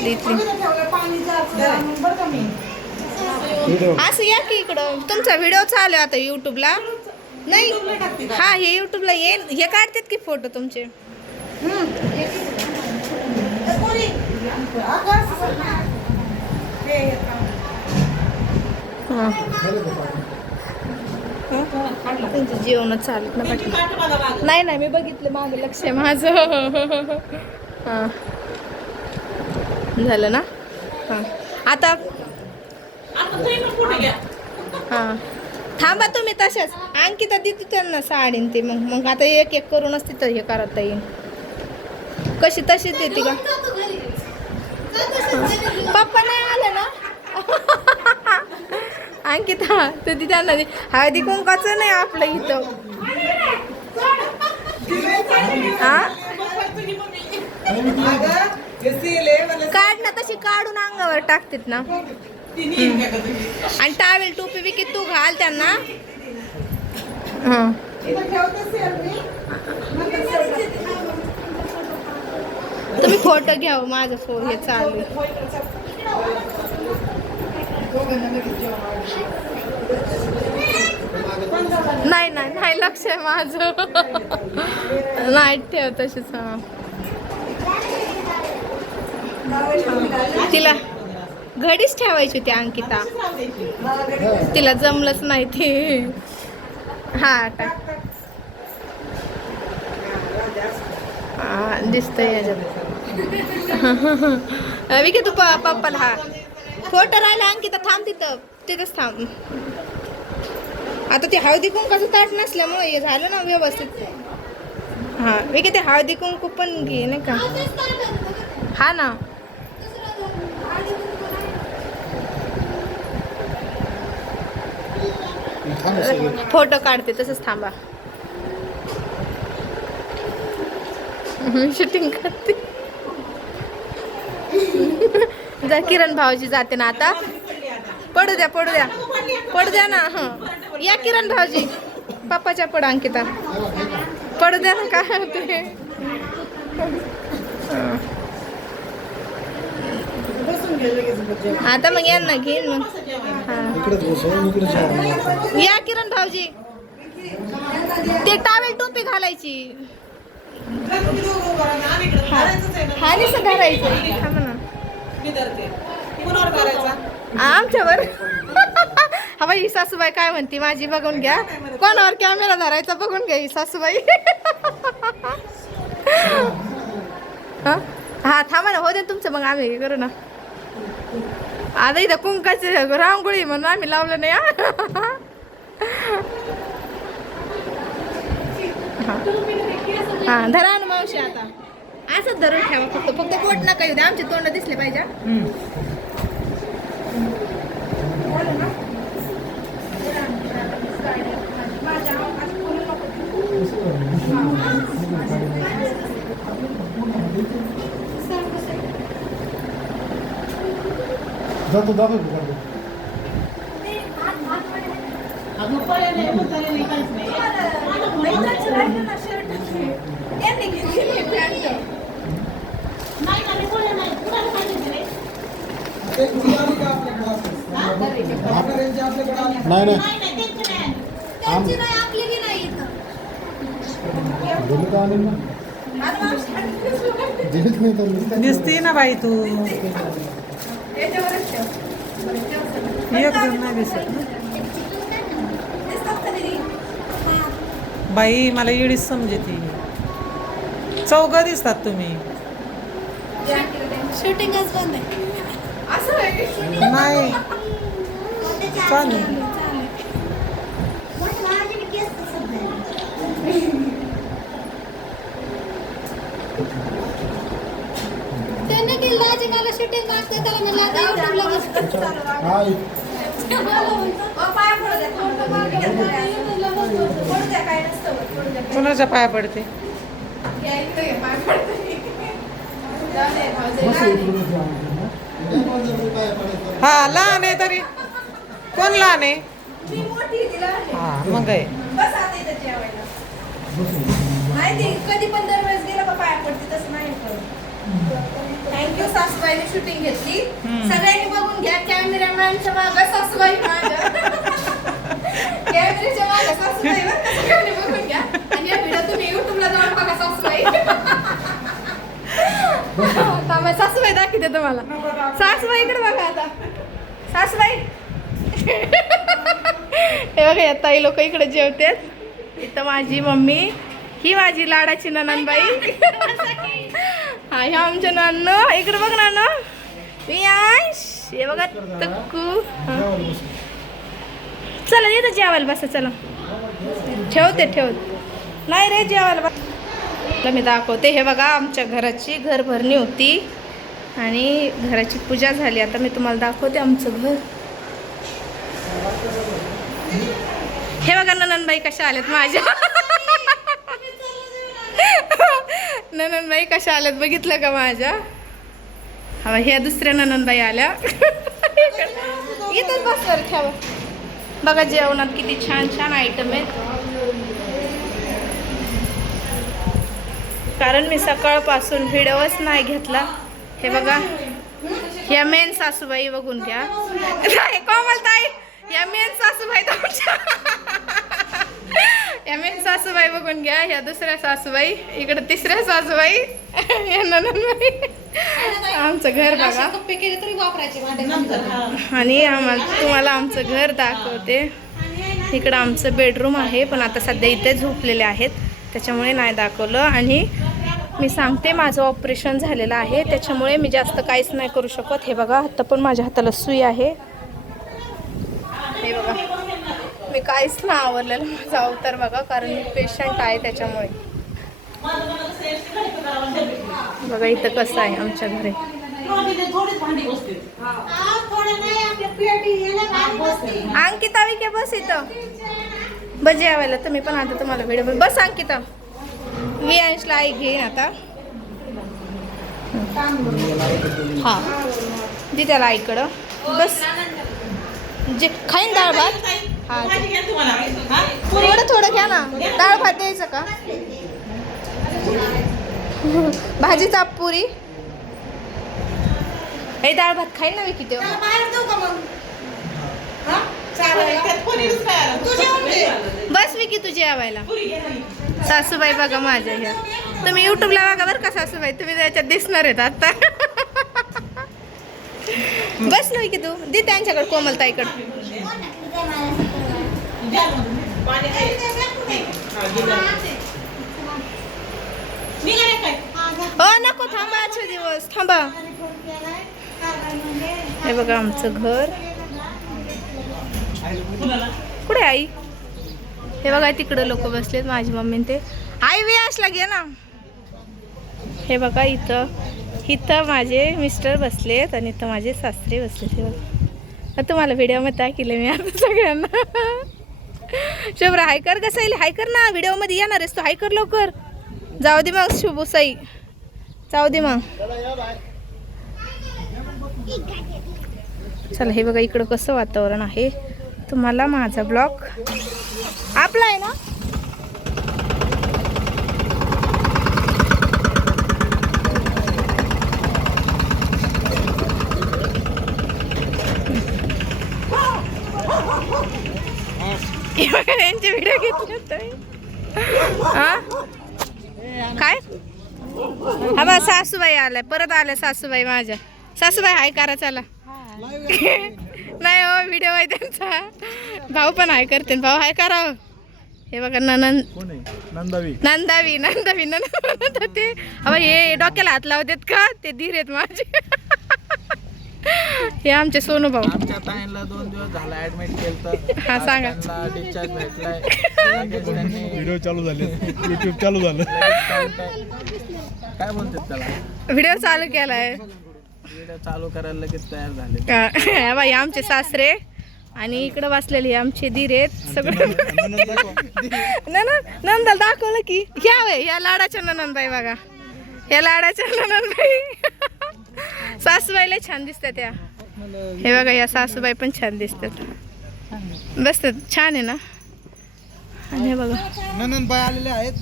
घेतली इथली. असं या की इकडं, तुमचा व्हिडिओ चालू आहे आता युट्यूबला. नाही हा, हे युट्यूबला येईल. हे काढतात की फोटो तुमचे. त्यांचं जेवण चालत ना पाठी. नाही नाही, मी बघितलं, मागे लक्ष आहे माझं. हां झालं ना. हां आता हां थांबा तुम्ही तशाच. अंकिता देते त्यांना साडीन ते. मग आता एक एक करूनच तिथं हे करता येईल. कशी तशीच देते का? पप्पा नाही आले ना. अंकिता तर ती त्यांना हळदी कुंकाचं नाही आपलं इथं. काढ ना, तशी काढून अंगावर टाकतात ना. आणि टावेल टोपी बिकी तू घाल त्यांना. तुम्ही फोटो घ्या, माझं फोन हे चालू. नाही नाही नाही, लक्ष आहे माझं. नाही ठेव तशीच. हा तिला घडीच ठेवायची होती अंकिता, तिला जमलंच नाही ते. हा टाक. दिसतंय याच्यात. विके तू पप्पाला. हा फोटो राहिला अंकिता, थांब तिथं, तिथंच थांब. आता ते हळदी कुंकाचं ताट नसल्यामुळे हे झालं ना व्यवस्थित. हा विके ते हळदी कुंकू पण घे नाही का. हा ना. फोटो काढते तसंच थांबा. शूटिंग करते. जा किरण भाऊजी जाते ना आता. पडू द्या पडू द्या पडू द्या ना. हं या किरण भाऊजी, पप्पाच्या पड अंकिता. पडू द्या ना, काय होते. आता मग यांना घेईन मग. या किरण भाऊजी, ते टावेल टोपी घालायची. हा निसं धरायचं. थांब ना, आमच्यावर. हा बाई, सासूबाई काय म्हणते माझी बघून घ्या. कोणावर कॅमेरा धरायचा बघून घ्या ही सासूबाई. हा थांबा ना, हो दे तुमचं, मग आम्ही करू ना. आता इथं कुंकाची रांगोळी म्हणून आम्ही लावलं नाही. हा धरा ना मावशी. आता असंच धरून ठेवा, फक्त पोट नका येऊ द्या, आमचे तोंड दिसले पाहिजे. जातो जातो नाही नाही दिसते ना बाई तू. एकदम नाही दिसत बाई, मला येडीच समजते. चौघं दिसतात तुम्ही. शूटिंगच बंद आहे. नाही चालेल. त्याने केलं मला शूटिंग मागते, त्याला म्हणलं आता युट्यूबला कोणाच्या पाया पडते. हा लहान आहे तरी. कोण लहान आहे. हा मग आहे. कधी पण दरवेळेस गेलं का पाया पडते, तसं नाही. थँक्यू सासूबाईने शूटिंग घेतली. सगळ्यांनी बघून घ्या. कॅमेरामॅनच्या मागं सासूबाई माझ्या, कॅमेऱ्याच्या मागं सासूबाई बरं का, सगळ्यांनी बघून घ्या. आणि या व्हिडिओ तुम्ही युट्यूबला जाऊन बघा सासूबाई. थांबा, सासूबाई दाखवते तुम्हाला. सासूबाई इकडे बघा आता. सासूबाई हे बघा, या ताई लोक इकडे जेवतात. इथं माझी मम्मी, ही माझी लाडाची ननंदबाई. हा, ह्या आमच्या नानू. इकडे बघ नानू. वियांश, हे बघा तक्कू. चला येतं जेवायला बसा. चला ठेवते नाही रे, जेवायला बस. मी दाखवते. हे बघा, आमच्या घराची घरभरणी होती आणि घराची पूजा झाली. आता मी तुम्हाला दाखवते आमचं घर. हे बघा ननंदबाई कशा आल्यात माझ्या. ननंदबाई कशा आल्यात बघितलं का माझ्या. हा, ह्या दुसऱ्या ननंदबाई आल्या. इथंच बसवर ठेवा. बघा जेवणात किती छान छान आयटम आहेत. कारण मी सकाळपासून व्हिडिओच नाही घेतला. हे बघा, या मेन सासूबाई बघून घ्या. कोमलताई, या मेन सासूबाई तुमच्या, या मेन सासूबाई बघून घ्या. ह्या दुसऱ्या सासूबाई, इकडे तिसऱ्या सासूबाई, या ननंदबाई. आमचं घर बघा. आणि तुम्हाला आमचं घर दाखवते. इकडं आमचं बेडरूम आहे, पण आता सध्या इथे झोपलेले आहेत त्याच्यामुळे नाही दाखवलं. आणि मी सांगते, माझं ऑपरेशन झालेलं आहे त्याच्यामुळे मी जास्त काहीच नाही करू शकत. हे बघा, आता पण माझ्या हाताला सुई आहे. हे बघा, मी काहीच नाही आवरलेलं माझा अवतार बघा, कारण मी पेशंट आहे त्याच्यामुळे. बघा इथं कसं आहे आमच्या घरी. अंकिता विके बस इथं. बजे यावायला तुम्ही पण. आता तुम्हाला व्हिडिओ बस. अंकिता, वियांशला आई घेईन आता. हा, दे त्याला आईकडं. बस जे खाईन डाळ भात. हा, थोडं घ्या ना. डाळ भात द्यायचं का? भाजी चाप पुरी. हे डाळ भात खाईन ना विकी. तेव्हा बस विकी तुझी यावायला. सासूबाई बघा माझ्या ह्या. तुम्ही युट्यूबला बघा बरं का सासूबाई, तुम्ही त्याच्यात दिसणार आहेत आता. बस ना विकी तू. दे त्यांच्याकडे, कोमलताईकडे. हो नको, थांबा. आजचे दिवस थांबा. हे बघा आमचं घर. कुठे आई? हे बघा तिकडं लोक बसलेत, माझी मम्मी ते. आई वियांशला घे ना. हे बघा इथं माझे मिस्टर बसलेत आणि इथं माझे सासरे बसलेत. हे बघा, तुम्हाला व्हिडिओमध्ये दाखवले मी आता सगळ्यांना. शुभ्रा हाय कर. कसं येईल हाय कर ना. व्हिडिओमध्ये येणार आहेस तू, हाय कर लवकर. जाऊ दे मग शुभू साई, जाऊ दे मग. चला, हे बघा इकडं कसं वातावरण आहे. तुम्हाला माझा ब्लॉग आपला आहे ना. यांचे व्हिडिओ घेतले हा काय. हा बा सासूबाई आलाय, परत आल्या सासूबाई माझ्या. सासूबाई हाय करा. चला. नाही हो, व्हिडिओ आहे त्यांचा. भाऊ पण हाय करते. भाऊ हाय करा. हे बघा नंदावी नंद ते. अबा हे डोक्याला हात लावतात का, ते धीर आहेत माझे. हे आमचे सोनू भाऊ. आमच्या ताईंना 2 दिवस झाला ऍडमिट केलं. हा सांगा. डिस्चार्ज भेटलाय. व्हिडिओ चालू झाले, युट्यूब चालू झालं. काय बोलतात त्याला, व्हिडिओ चालू केलाय. व्हिडिओ चालू करायला लगेच तयार झाले. हे बाई आमचे सासरे आणि इकडे बसलेले आमचे धीर आहेत सगळं. नंदाला दाखवलं की या लाडाच्या ननंदबाई बघा. या लाडाच्या ननंदबाई. सासूबाईला छान दिसतात या. हे बघा या सासूबाई पण छान दिसतात. बसतात छान आहे ना. आणि हे बघा ननंदबाई आलेले आहेत.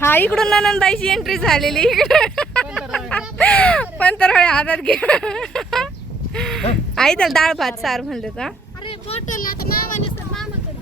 हा, इकडून ननंदबाईची एंट्री झालेली. इकडे पण तर हातात घे आई त्याला डाळ भात सार म्हणलं का अरे बॉटल आता मामाने मामाकडे